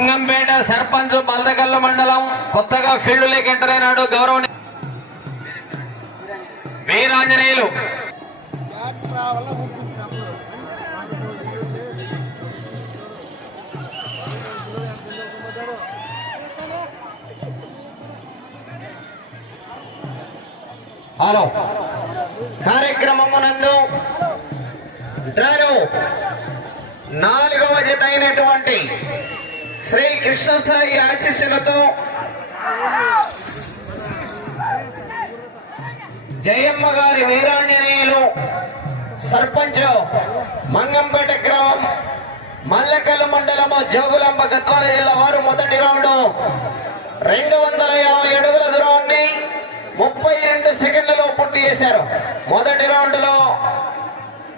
మంగంపేట సర్పంచ్ మల్దకల్ల మండలం కొత్తగా ఫీల్డ్లోకి ఎంటర్ అయినాడు గౌరవ వీరాంజనేయులు. హలో. కార్యక్రమమునందు డ్రాలో నాలుగవ జత అయినటువంటి శ్రీ కృష్ణసాయి ఆశీస్సులతో జయమ్మ గారి వీరాంజనేయులు సర్పంచ్ మంగంపేట గ్రామం మల్లకల్ మండలము జోగులాంబ గద్వాల జిల్లా వారు మొదటి రౌండ్. రెండు వందల యాభై అడుగుల దూరాన్ని ముప్పై రెండు సెకండ్లలో పూర్తి చేశారు. మొదటి రౌండ్లో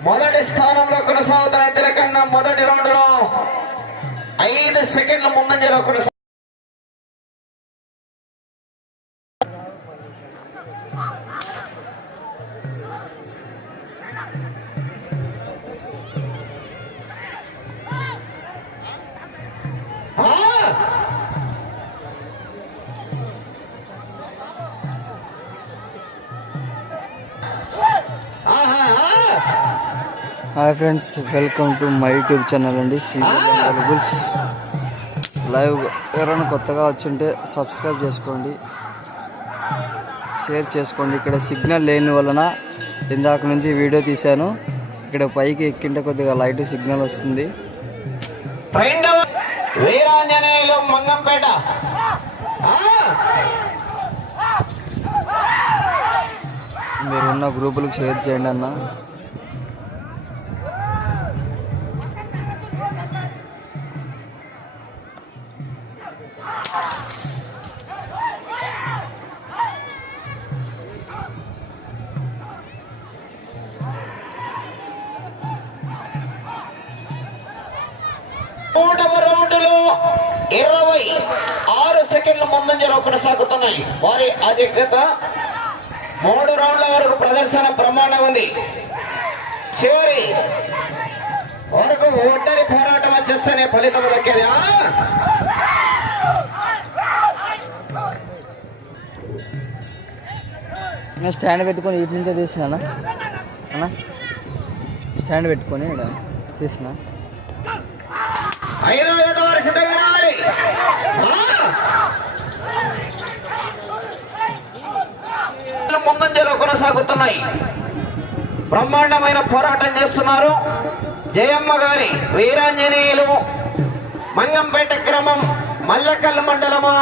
మొదటి స్థానంలో కొనసాగుతున్న ఇద్దరి మొదటి రౌండ్లో ఐదు సెకండ్ల ముందంజలో hi friends welcome to my YouTube channel అండి. బుల్స్ లైవ్ ఎవరైనా కొత్తగా వచ్చుంటే సబ్స్క్రైబ్ చేసుకోండి. షేర్ చేసుకోండి. ఇక్కడ సిగ్నల్ లేని వలన ఇందాక నుంచి వీడియో తీశాను. ఇక్కడ పైకి ఎక్కింటే కొద్దిగా లైట్ సిగ్నల్ వస్తుంది. మంగంపేట! మీరున్న గ్రూపులకు షేర్ చేయండి అన్న. మూడవ రౌండ్లో ఇరవై ఆరు సెకండ్ల ముందంజలో కొనసాగుతున్నాయి. వారి అధికత మూడు రౌండ్ల వరకు ప్రదర్శన ప్రమాణం ఉంది. చివరి వరకు ఒంటరి పోరాటం వచ్చేస్తేనే ఫలితం దక్కేది. స్టాండ్ పెట్టుకొని ఇటు నుంచే తీసిన అన్న? స్టాండ్ పెట్టుకొని తీసిన? ఐదో వేల వారు సిద్ధంగా ఉండాలి. ముందంజలో కొనసాగుతున్నాయి. బ్రహ్మాండమైన పోరాటం చేస్తున్నారు. జయమ్మ గారి వీరాంజనేయులు మంగంపేట గ్రామం మల్లకల్ మండలము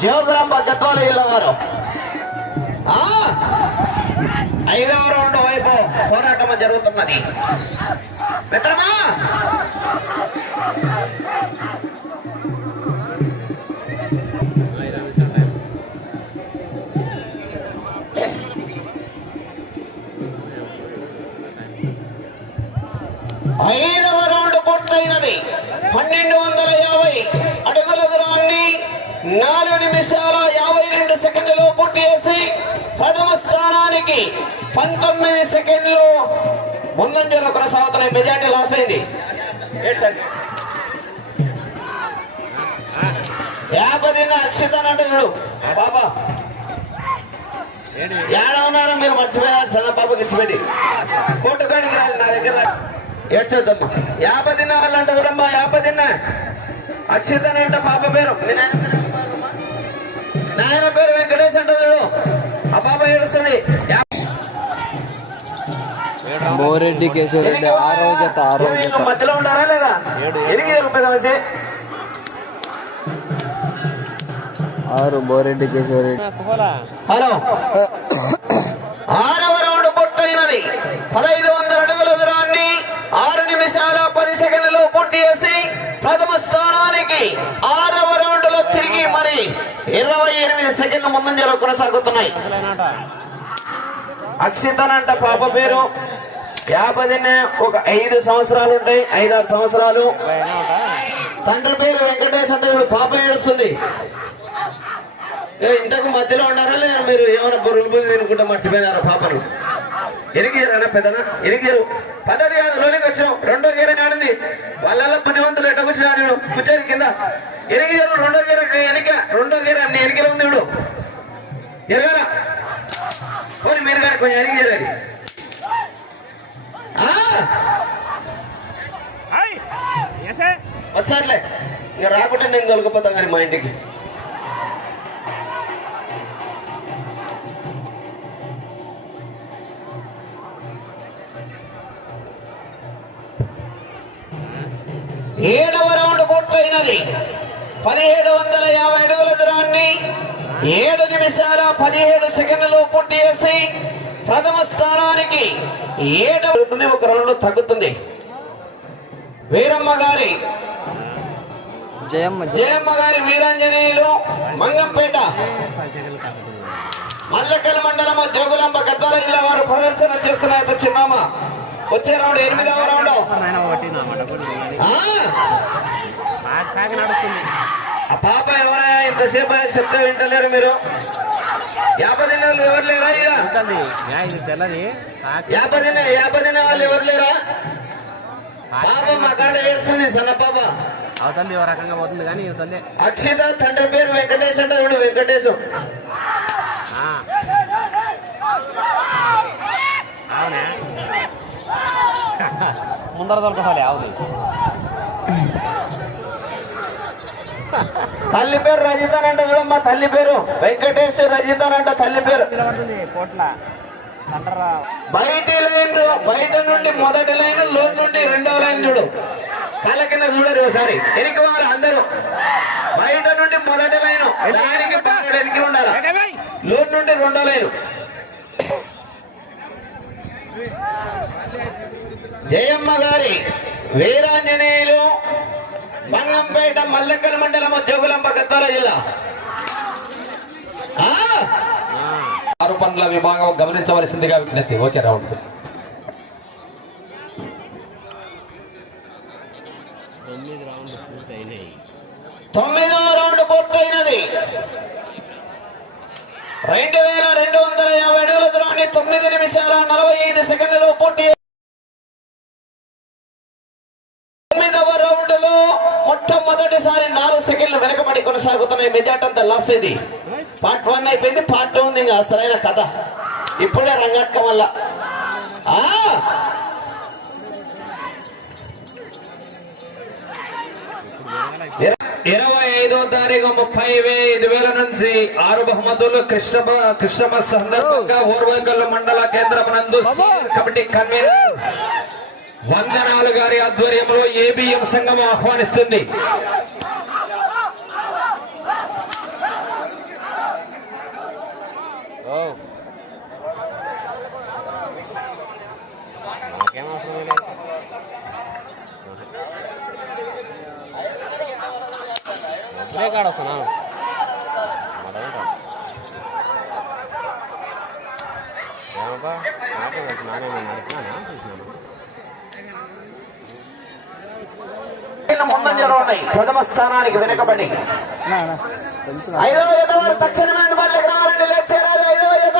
జోగులాంబ గద్వాల జిల్లా వారు ఐదవ రౌండ్ వైపు పోరాటం జరుగుతున్నది. మిత్రమా! ఐదవ రౌండ్ పూర్తయినది. పన్నెండు వందల యాభై అడుగుల దూరాన్ని నాలుగు నిమిషాల యాభై రెండు సెకండ్లు పూర్తి చేసి ప్రథమ స్థానానికి పంతొమ్మిది సెకండ్లు ముందంజలో కొనసాగుతున్నాయి మెజార్టీ లాస్ అయింది. యాభై అక్షితాన్ని అంటే చూడు బాబా ఏడ ఉన్నారో? మీరు మర్చిపోయినారు చిన్న పాప ఇచ్చిపెట్టి. కొట్టుకాడికి రాదు నా దగ్గర ఏడ్చొద్దమ్మా యాభై తిన్న వాళ్ళంట చూడమ్మా యాభై తిన్న అక్షితని అంట పాప పేరు. నాయన పేరు వెంకటేష్ అంట చూడు. ఆ పాప ఏడుస్తుంది. కేశవరెడ్డి వీళ్ళు జత మధ్యలో ఉండారా లేదా? ఎరిగి రూపాయి సమస్య. ఆరు బోరెడ్డి కేశవరెడ్డి. హలో. ఆరవ రౌండ్ పూర్తయినది. పదహైదు వందల అడుగుల దూరాన్ని ఆరు నిమిషాల పది సెకండ్లు పూర్తి చేసి ప్రథమ స్థానానికి ఆరవ రౌండ్లో తిరిగి మరి ఇరవై ఎనిమిది సెకండ్ల ముందంజలో కొనసాగుతున్నాయి. అక్షితనంట పాప పేరు. యాభదినే ఒక ఐదు సంవత్సరాలు ఉంటాయి. ఐదారు సంవత్సరాలు. తండ్రి పేరు వెంకటేష్ అంటే పాప ఏడుస్తుంది. ఇంతకు మధ్యలో ఉన్నారా లేదా? మీరు ఏమైనా బొరుగు బుద్ధి తినుకుంటా మర్చిపోయినారా పాపను? ఎరిగిరు పెద్దనా? ఎరిగిరు పద్ధతి కాదు లోనికి వచ్చాం. రెండో గేర ఆడింది వాళ్ళ బుద్ధివంతులు ఎట్ట కూర్చున్నాడు వీడు కూర్చొని కింద. ఎరిగిరు రెండో గేర వెనక రెండో గేర అన్ని వెనకలో ఉంది వీడు ఎరగాల. పోనీ మీరు గారు కొంచెం ఎరిగిరు అది వచ్చారులే. ఇక రాకుంటే నేను దొలకపోతాను కానీ మా ఇంటికి. ఏడవ రౌండ్ పూర్తయినది. పదిహేడు వందల యాభై అడుగుల దూరాన్ని ఏడు నిమిషాల పదిహేడు సెకండ్లు పూర్తి చేసి ప్రథమ స్థానానికి ఏడవ ఒక రౌండ్ తగ్గుతుంది. వీరమ్మ గారి జయమ్మ జయ జయమ్మ గారి వీరాంజనేయులు మంగంపేట మల్లకల్ మండలం జోగులాంబ గద్వాల జిల్లా వారు ప్రదర్శన చేస్తున్న చిన్నామ వచ్చే రౌండ్ ఎనిమిదవ రౌండ్. పాప ఎవరా? ఇంతసేపు చెప్తే వింటలేరు మీరు? యాభై దినాలు ఎవరు లేరా ఇక? యాభై దిన యాభై దిన వాళ్ళు ఎవరు లేరా? పాప మా కాడ ఏడుస్తుంది సన్న పాప. అవతల్ది ఓ రకంగా పోతుంది కానీ ఇవతల్దే అక్షిత తండ్రి పేరు వెంకటేష్ అంటే చూడు వెంకటేశ్ అవునే? ముందర దొరకాలి అవును తల్లి పేరు రజితాన్ అంట చూడమ్మా తల్లి పేరు. వెంకటేష్ రజితాన్ అంట తల్లి పేరు. కోట్ల. బయటి లైన్ బయట నుండి మొదటి లైన్ లోన్ నుండి రెండవ లైన్ చూడు. కాళ్ళ కింద చూడరు ఒకసారి. ఎనికి వాళ్ళు అందరూ. బయట నుండి మొదటి లైన్. దానికి ఎనికి ఉండాలి? లోన్ నుండి రెండో లైన్. జయమ్మ గారి వీరాంజనేయులు మంగంపేట మల్లెక్కల మండలం జోగులంబ గద్వాల జిల్లా. ఆరు పనుల విభాగం గమనించవలసిందిగా విజ్ఞప్తి. Okay round. తొమ్మిది తొమ్మిదవ రౌండ్ పూర్తయినది. రెండు వేల రెండు వందల యాభై అడుగుల దూరాన్ని తొమ్మిది నిమిషాల నలభై ఐదు సెకండ్లు పూర్తి వెనకబడి కొనసాగుతున్నాయి మెజార్ట్ అంతా లాస్ ఇది. పార్ట్ వన్ అయిపోయింది పార్ట్ టూ ఉంది ఇంకా అసలైన కథ. ఇప్పుడే రంగట్కం వల్ల. ఇరవై ఐదో తారీఖు ముప్పై ఐదు వేల నుంచి ఆరు బహుమతులు కృష్ణ కృష్ణమ సందర్భంగా ఓర్వకల్లు మండల కేంద్రం నందు కమిటీ కన్వీనర్ వందనాలు గారి ఆధ్వర్యంలో ఏబిఎం సంఘం ఆహ్వానిస్తుంది ఓ నాకేం అవసరం లేదు డబ్బులే కాడ వస్తున్నా ఏమబ్బా? నాకు చూసినాను ఉన్నాయి ప్రథమ స్థానానికి వెనుకబడి. వారు తక్షణమే అందుబాటులోకి రావాలండి లేట్ చేయాలి ఐదవ జత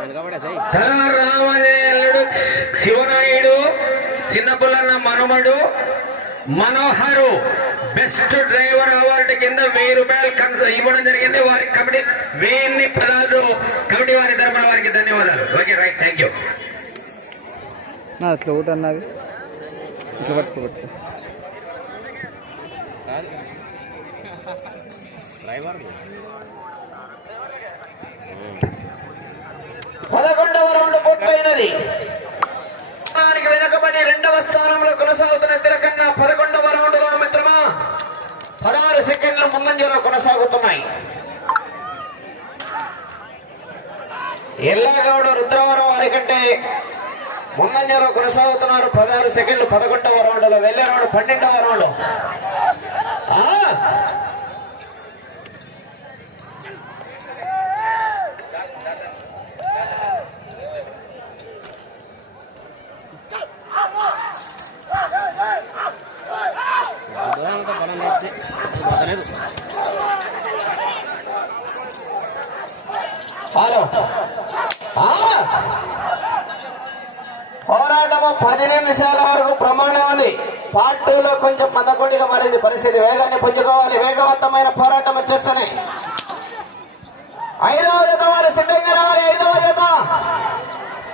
నేను రామజయుడు శివనాయుడు చిన్నపుల్లన్న మనుమడు మనోహరు బెస్ట్ డ్రైవర్ అవార్డు కింద వెయ్యి రూపాయలు కన్స్ ఇవ్వడం జరిగింది. వారి కమిటీ వెయ్యి పదాలు కమిటీ వారి తరపున వారికి ధన్యవాదాలు. ఓకే రైట్ థ్యాంక్ యూ అట్లా ఒకటి అన్నది ఇట్లా పట్టుకో పట్టుకో. కాదు డ్రైవర్ పదకొండవ రౌండ్ పూర్తయినది. స్థానానికి వెనుకబడి రెండవ స్థానంలో కొనసాగుతున్న తిరకన్నా పదకొండవ రౌండ్లో మిత్రమా. పదహారు సెకండ్లు ముందంజలో కొనసాగుతున్నాయి. ఎల్లాగౌడ రుద్రవరం వారి కంటే ముందంజలో కొనసాగుతున్నారు. పదహారు సెకండ్లు పదకొండవ రౌండ్లో వెళ్ళే రౌండ్ పన్నెండవ రౌండ్ హలో. పోరాటము పది నిమిషాల వరకు ప్రమాణం ఉంది. పార్ట్ టూలో కొంచెం పదకొండుగా మారింది పరిస్థితి. వేగాన్ని పుంజుకోవాలి. వేగవంతమైన పోరాటం వచ్చేస్తున్నాయి ఐదవ జత వారు సిద్ధంగా రావాలి. ఐదవ జత.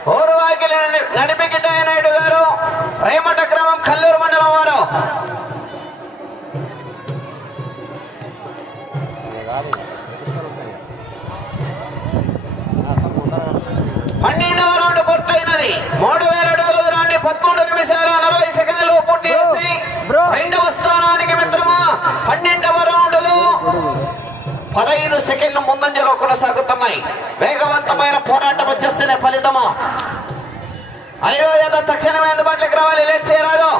గోరువాకి నడిపి నడిపి నాయుడు గారు. రేమట గ్రామం కల్లూరు మండలం వారు. పదహైదు సెకండ్లు ముందంజలో కొనసాగుతున్నాయి. వేగవంతమైన పోరాటం వచ్చేస్తేనే ఫలితము. ఐదో ఏదో తక్షణమే అందుబాటులోకి రావాలి. లేట్ చేయరాదు.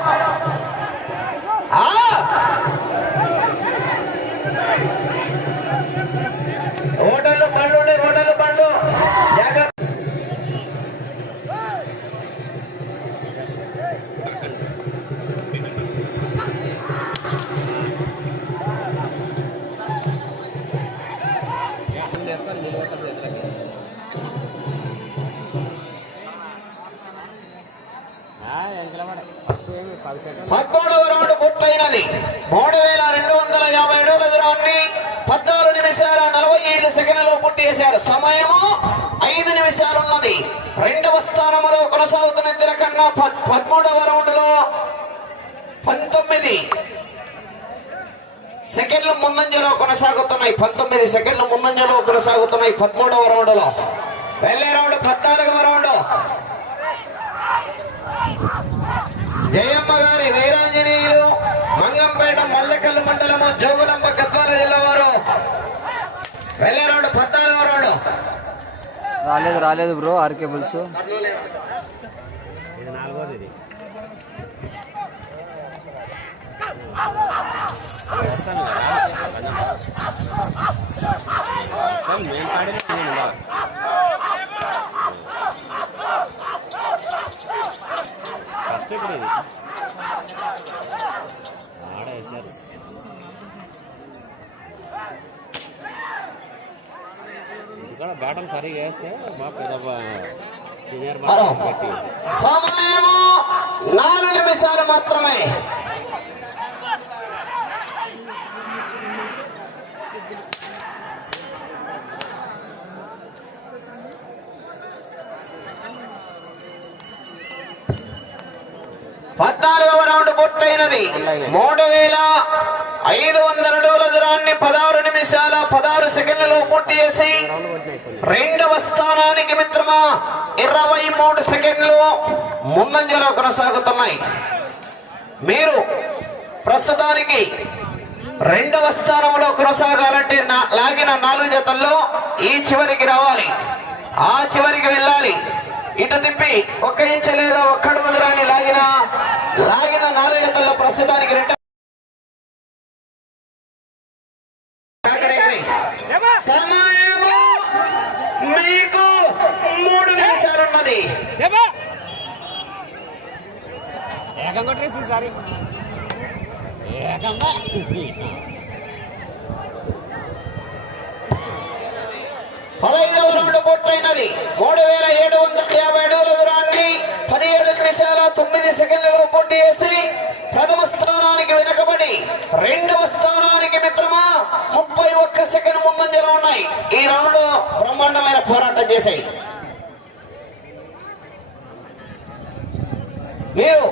పంతొమ్మిది సెకండ్లు ముందంజలో కొనసాగుతున్నాయి. పంతొమ్మిది సెకండ్లు ముందంజలో కొనసాగుతున్నాయి. పదమూడవ రౌండ్లో వెళ్ళే రౌండ్ పద్నాలుగవ రౌండ్. జయమ్మ గారి వీరాంజనేయులు మంగంపేట మల్లెకల్లు మండలము జోగులంబ గద్వాల జిల్లా వారు. వెళ్ళే రౌండ్ పద్నాలుగవ రౌండ్. రాలేదు రాలేదు బ్రో ఆర్కే బుల్స్ ఇది నాలుగోది ఇది వేస్తాను కదా అసలు మేము పాడిన నేను ఇలా. ఫస్ట్ ఇప్పుడు ఇది ఆడ వేసారు ఇది కూడా బ్యాటం సరిగా వేస్తే మా పెద్ద సీనియర్ హలో బ్యాటం పెట్టి సమయము నాలుగు నిమిషాలు మాత్రమే పద్నాలుగవ రౌండ్ పూర్తయినది. మూడు వేల ఐదు వందల అడుగుల దూరాన్ని పదహారు నిమిషాల పదహారు సెకండ్లలో పూర్తి చేసి రెండవ స్థానానికి మిత్రమా ఇరవై మూడు సెకండ్లు ముందంజలో కొనసాగుతున్నాయి. మీరు ప్రస్తుతానికి రెండవ స్థానంలో కొనసాగాలంటే లాగిన నాలుగు జతల్లో ఈ చివరికి రావాలి. ఆ చివరికి వెళ్ళాలి. ఇటు తిప్పి ఒక్క ఇంచు లేదా ఒక్కడు లాగిన నాలుగు జతల్లో ప్రస్తుతానికి రెండవ సమయము మీకు మూడు నిమిషాలున్నది. ఏకంగా కొట్టేసి ఈసారి ఏకంగా. పదహైదవ రౌండ్ పూర్తయినది. మూడు వేల ఏడు వందల యాభై అడుగుల దూరాన్ని పదిహేడు నిమిషాల తొమ్మిది సెకండ్లలో పోరాటం చేశాయి. మీరు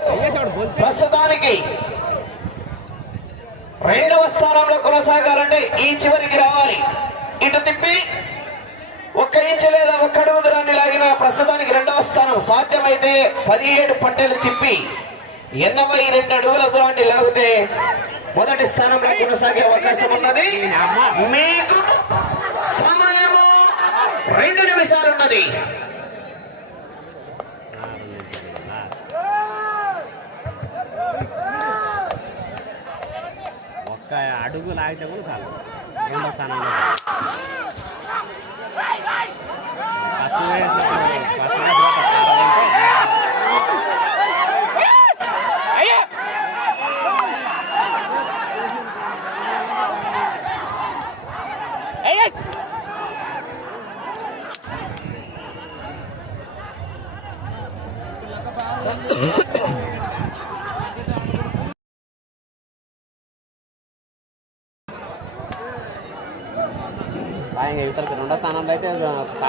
ప్రస్తుతానికి రెండవ స్థానంలో కొనసాగాలంటే ఈ చివరికి రావాలి. ఇటు తిప్పి ఒక్క ఇంచు లేదా ఒక్క అడుగు దూరాన్ని లాగిన ప్రస్తుతానికి రెండవ స్థానం సాధ్యమైతే పదిహేడు పట్టెలు తిప్పి ఎనభై రెండు అడుగుల దూరాన్ని లాగితే మొదటి స్థానంలో కొనసాగే అవకాశం ఉన్నది. మీకు రెండు నిమిషాలు ఉన్నది. ఒక్క అడుగు లాగితే కూడా చాలు. రెండో స్థానంలో. ఫస్ట్ వేసినప్పుడు ఫస్ట్ ఆయన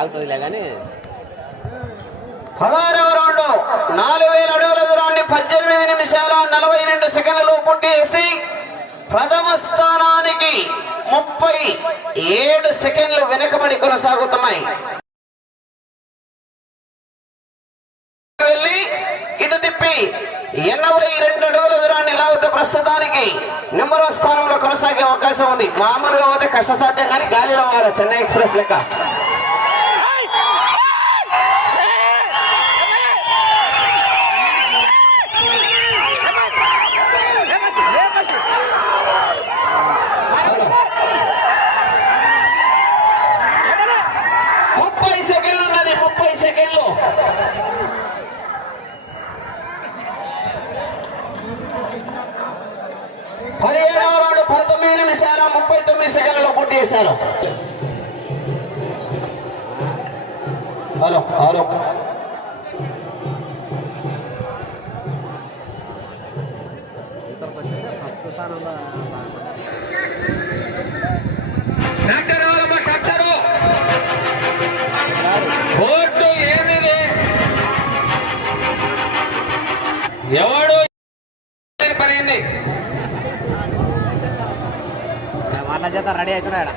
సాగుతుందిలే కానీ పదహారవ రౌండ్ నాలుగు వేల అడుగుల దూరాన్ని పద్దెనిమిది నిమిషాల నలభై రెండు సెకండ్లు పూర్తి చేసి ప్రథమ స్థానానికి ముప్పై ఏడు సెకండ్లు వెనుకబడి కొనసాగుతున్నాయి. వెళ్ళి ఇటు తిప్పి ఎనభై రెండు అడుగుల దూరాన్ని లాగుతూ ప్రస్తుతానికి నెంబర్ స్థానంలో కొనసాగే అవకాశం ఉంది. మామూలుగా పోతే కష్టసాధ్యం కానీ గాలిలో వారు చెన్నై ఎక్స్ప్రెస్ లెక్క ముప్పై సెకండ్లు ఉన్నది ముప్పై సెకండ్లు పదిహేడవ రౌండ్ పంతొమ్మిది నిమిషాల ముప్పై తొమ్మిది సెకండ్లలో పూర్తి చేశారు. Hello hello. ఎవడు? పడింది వాళ్ళ చేత రెడీ అవుతున్నాడు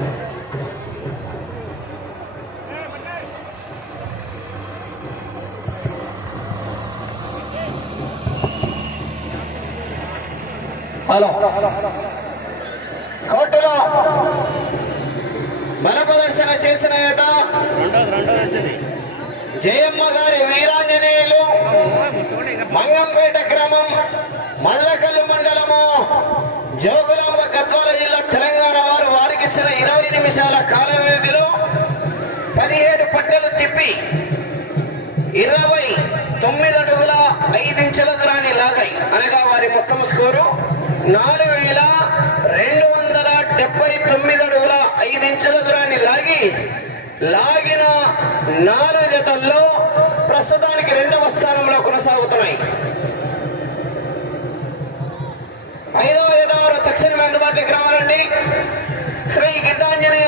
హలో. కోర్టులో బల ప్రదర్శన చేసిన నేత రెండో రెండో వచ్చింది. జయమ్మ గారి వీరాంజనేయులు మంగంపేట గ్రామం మల్లకల్లు మండలము జోగులాంబ గద్వాల జిల్లా తెలంగాణ ఇరవై కాల వ్యవధిలో పదిహేడు పట్టెలు తిప్పి ఇరవై తొమ్మిది అడుగుల ఐదించుల దూరాన్ని లాగాయి. అనగా వారి మొత్తం స్కోరు నాలుగు వేల రెండు వందల డెబ్బై తొమ్మిది అడుగుల ఐదించుల దూరాన్ని లాగి లాగిన నాలుగు జతల్లో ప్రస్తుతానికి రెండవ స్థానంలో కొనసాగుతున్నాయి. ఐదవ ఐదవ తక్షణమే అందుబాటులోకి రావాలండి. శ్రీ గిడ్డాంజనేయ